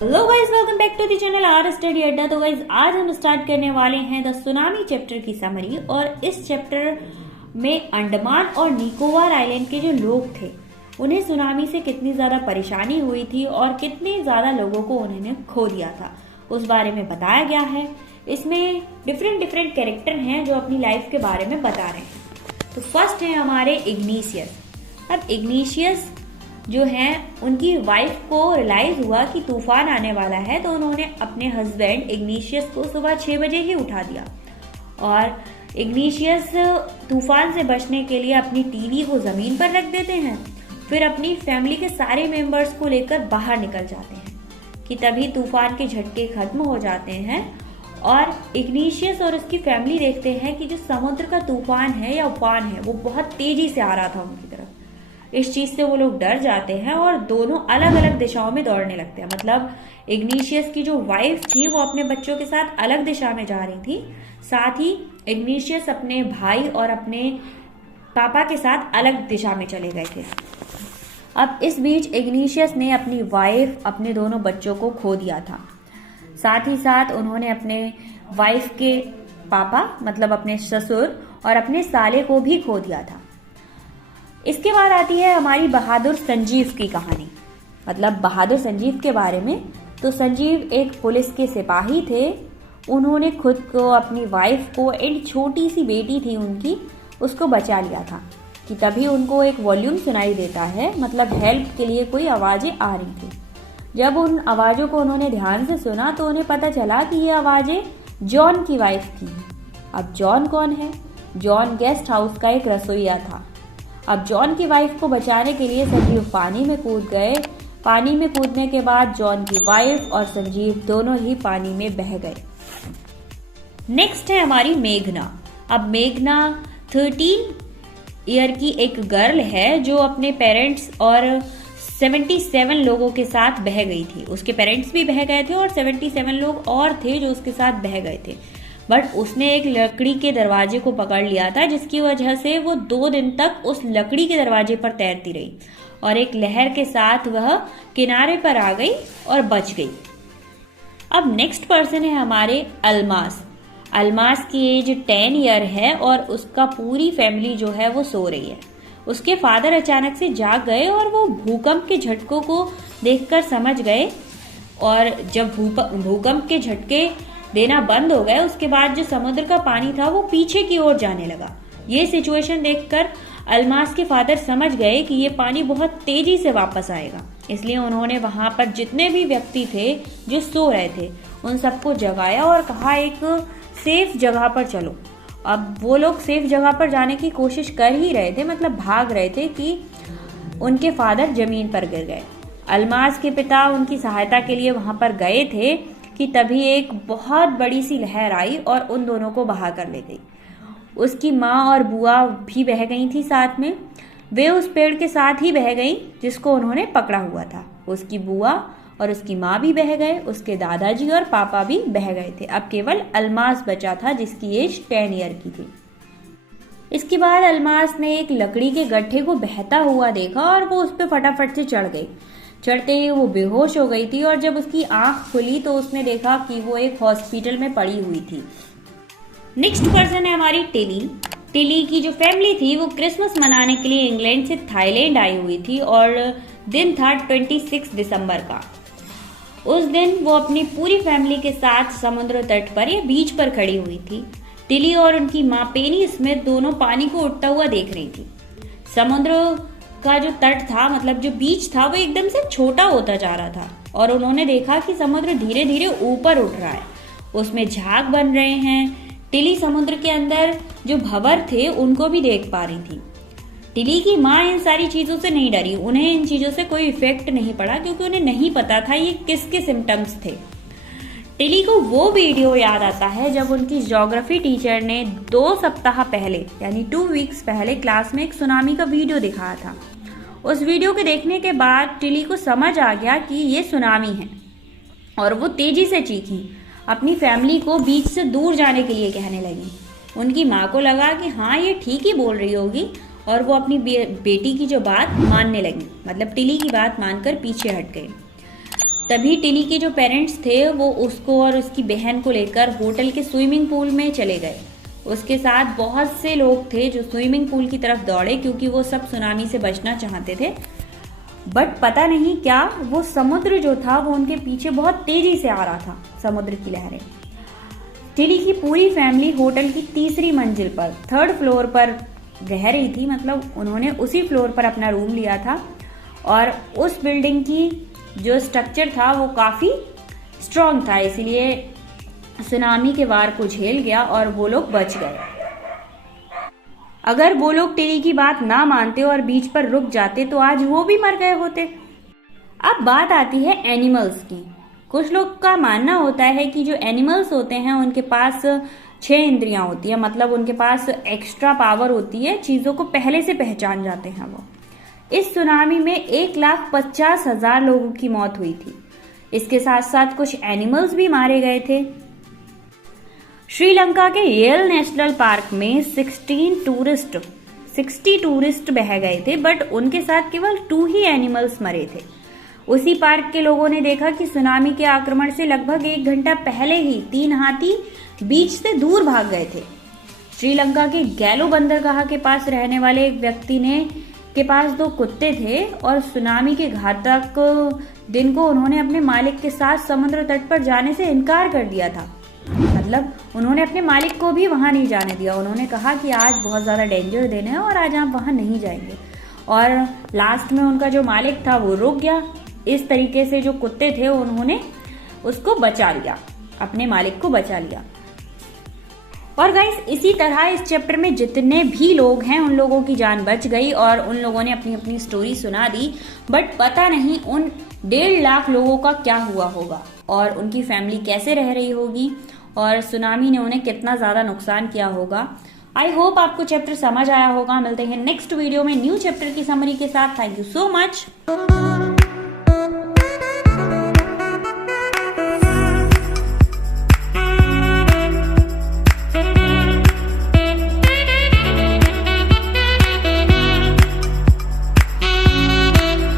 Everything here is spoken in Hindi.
Hello guys, welcome back to the channel our study Adda. तो गाइस आज हम स्टार्ट करने वाले हैं द सुनामी चैप्टर की समरी। और इस चैप्टर में अंडमान और निकोबार आइलैंड के जो लोग थे उन्हें सुनामी से कितनी ज्यादा परेशानी हुई थी और कितने ज्यादा लोगों को उन्होंने खो दिया था उस बारे में बताया गया है। इसमें डिफरेंट कैरेक्टर हैं जो अपनी लाइफ के बारे में बता रहे हैं। तो फर्स्ट है हमारे इग्निशियस। अब इग्निशियस जो हैं उनकी वाइफ को रियलाइज हुआ कि तूफान आने वाला है, तो उन्होंने अपने हस्बैंड इग्निशियस को सुबह 6 बजे ही उठा दिया। और इग्निशियस तूफान से बचने के लिए अपनी टीवी को जमीन पर रख देते हैं, फिर अपनी फैमिली के सारे मेंबर्स को लेकर बाहर निकल जाते हैं कि तभी तूफान के झटके खत्म हो जाते हैं। और इग्निशियस और उसकी फैमिली देखते हैं कि जो समुद्र का तूफान है या उफान है वो बहुत तेजी से आ रहा था उनकी तरफ। इस चीज से वो लोग डर जाते हैं और दोनों अलग अलग दिशाओं में दौड़ने लगते हैं। मतलब इग्निशियस की जो वाइफ थी वो अपने बच्चों के साथ अलग दिशा में जा रही थी, साथ ही इग्निशियस अपने भाई और अपने पापा के साथ अलग दिशा में चले गए थे। अब इस बीच इग्निशियस ने अपनी वाइफ, अपने दोनों बच्चों को खो दिया था। साथ ही साथ उन्होंने अपने वाइफ के पापा मतलब अपने ससुर और अपने साले को भी खो दिया था। इसके बाद आती है हमारी बहादुर संजीव की कहानी। मतलब बहादुर संजीव के बारे में, तो संजीव एक पुलिस के सिपाही थे। उन्होंने खुद को, अपनी वाइफ को, एक छोटी सी बेटी थी उनकी, उसको बचा लिया था कि तभी उनको एक वॉल्यूम सुनाई देता है, मतलब हेल्प के लिए कोई आवाजें आ रही थी। जब उन आवाजों को उन्होंने ध्यान से सुना तो उन्हें पता चला कि ये आवाजें जॉन की वाइफ की हैं। अब जॉन कौन है? जॉन गेस्ट हाउस का एक रसोइया था। अब जॉन की वाइफ को बचाने के लिए संजीव पानी में कूद गए। पानी में कूदने के बाद जॉन की वाइफ और संजीव दोनों ही पानी में बह गए। नेक्स्ट है हमारी मेघना। अब मेघना 13 ईयर की एक गर्ल है जो अपने पेरेंट्स और 77 लोगों के साथ बह गई थी। उसके पेरेंट्स भी बह गए थे और 77 लोग और थे जो उसके साथ बह गए थे। बट उसने एक लकड़ी के दरवाजे को पकड़ लिया था, जिसकी वजह से वो 2 दिन तक उस लकड़ी के दरवाजे पर तैरती रही और एक लहर के साथ वह किनारे पर आ गई और बच गई। अब नेक्स्ट पर्सन है हमारे अलमास। अलमास की एज 10 ईयर है और उसका पूरी फैमिली जो है वो सो रही है। उसके फादर अचानक से जाग गए और वो भूकंप के झटकों को देखकर समझ गए। और जब भूकंप के झटके देना बंद हो गए, उसके बाद जो समुद्र का पानी था वो पीछे की ओर जाने लगा। ये सिचुएशन देखकर अलमास के फादर समझ गए कि ये पानी बहुत तेजी से वापस आएगा। इसलिए उन्होंने वहां पर जितने भी व्यक्ति थे जो सो रहे थे उन सबको जगाया और कहा एक सेफ जगह पर चलो। अब वो लोग सेफ जगह पर जाने की कोशिश कर ही रहे थे, मतलब भाग रहे थे कि उनके फादर जमीन पर गिर गए। अलमास के पिता उनकी सहायता के लिए वहां पर गए थे कि तभी एक बहुत बड़ी सी लहर आई और उन दोनों को बहा कर ले गई। उसकी माँ और बुआ भी बह गई थी साथ में। वे उस पेड़ के साथ ही बह गई जिसको उन्होंने पकड़ा हुआ था। उसकी बुआ और उसकी माँ भी बह गए, उसके दादाजी और पापा भी बह गए थे। अब केवल अलमास बचा था जिसकी एज 10 ईयर की थी। इसके बाद अलमास ने एक लकड़ी के गड्ढे को बहता हुआ देखा और वो उस पर फटाफट से चढ़ गई। चढ़ते ही वो बेहोश हो गई थी और जब उसकी आंख खुली तो उसने देखा कि वो एक हॉस्पिटल में पड़ी हुई थी। नेक्स्ट पर्सन है हमारी टिली। टिली की जो फैमिली थी वो क्रिसमस मनाने के लिए इंग्लैंड से थाईलैंड आई हुई थी और दिन था 26 दिसंबर का। उस दिन वो अपनी पूरी फैमिली के साथ समुद्र तट पर या बीच पर खड़ी हुई थी। टिली और उनकी माँ पेनी स्मिथ दोनों पानी को उठता हुआ देख रही थी। समुद्र का जो तट था, मतलब जो बीच था, वो एकदम से छोटा होता जा रहा था और उन्होंने देखा कि समुद्र धीरे धीरे ऊपर उठ रहा है, उसमें झाग बन रहे हैं। टिली समुद्र के अंदर जो भंवर थे उनको भी देख पा रही थी। टिली की माँ इन सारी चीजों से नहीं डरी, उन्हें इन चीजों से कोई इफेक्ट नहीं पड़ा क्योंकि उन्हें नहीं पता था ये किसके सिम्टम्स थे। टिली को वो वीडियो याद आता है जब उनकी ज्योग्राफी टीचर ने 2 सप्ताह पहले यानी 2 वीक्स पहले क्लास में एक सुनामी का वीडियो दिखाया था। उस वीडियो के देखने के बाद टिली को समझ आ गया कि ये सुनामी है और वो तेजी से चीखी, अपनी फैमिली को बीच से दूर जाने के लिए कहने लगी। उनकी माँ को लगा कि हाँ ये ठीक ही बोल रही होगी और वो अपनी बेटी की जो बात मानने लगी, मतलब टिली की बात मानकर पीछे हट गए। तभी टिनी के जो पेरेंट्स थे वो उसको और उसकी बहन को लेकर होटल के स्विमिंग पूल में चले गए। उसके साथ बहुत से लोग थे जो स्विमिंग पूल की तरफ दौड़े क्योंकि वो सब सुनामी से बचना चाहते थे। बट पता नहीं क्या वो समुद्र जो था वो उनके पीछे बहुत तेजी से आ रहा था, समुद्र की लहरें। टिनी की पूरी फैमिली होटल की तीसरी मंजिल पर 3rd फ्लोर पर रह रही थी, मतलब उन्होंने उसी फ्लोर पर अपना रूम लिया था और उस बिल्डिंग की जो स्ट्रक्चर था वो काफी स्ट्रॉन्ग था, इसलिए सुनामी के वार को झेल गया और वो लोग बच गए। अगर वो लोग टिनी की बात ना मानते और बीच पर रुक जाते तो आज वो भी मर गए होते। अब बात आती है एनिमल्स की। कुछ लोग का मानना होता है कि जो एनिमल्स होते हैं उनके पास 6 इंद्रियां होती है, मतलब उनके पास एक्स्ट्रा पावर होती है, चीजों को पहले से पहचान जाते हैं वो। इस सुनामी में 1,50,000 लोगों की मौत हुई थी। इसके साथ साथ कुछ एनिमल्स भी मारे गए थे। श्रीलंका के येल नेशनल पार्क में 60 टूरिस्ट बह गए थे, बट उनके साथ केवल 2 ही एनिमल्स मरे थे। उसी पार्क के लोगों ने देखा कि सुनामी के आक्रमण से लगभग 1 घंटा पहले ही 3 हाथी बीच से दूर भाग गए थे। श्रीलंका के गैलो बंदरगाह के पास रहने वाले एक व्यक्ति के पास 2 कुत्ते थे और सुनामी के घातक दिन को उन्होंने अपने मालिक के साथ समुद्र तट पर जाने से इनकार कर दिया था। मतलब उन्होंने अपने मालिक को भी वहां नहीं जाने दिया। उन्होंने कहा कि आज बहुत ज्यादा डेंजर दिन है और आज आप वहां नहीं जाएंगे। और लास्ट में उनका जो मालिक था वो रुक गया। इस तरीके से जो कुत्ते थे उन्होंने उसको बचा लिया, अपने मालिक को बचा लिया। और गाइस इसी तरह इस चैप्टर में जितने भी लोग हैं उन लोगों की जान बच गई और उन लोगों ने अपनी अपनी स्टोरी सुना दी। बट पता नहीं उन 1.5 लाख लोगों का क्या हुआ होगा और उनकी फैमिली कैसे रह रही होगी और सुनामी ने उन्हें कितना ज्यादा नुकसान किया होगा। आई होप आपको चैप्टर समझ आया होगा। मिलते हैं नेक्स्ट वीडियो में न्यू चैप्टर की समरी के साथ। Thank you so much.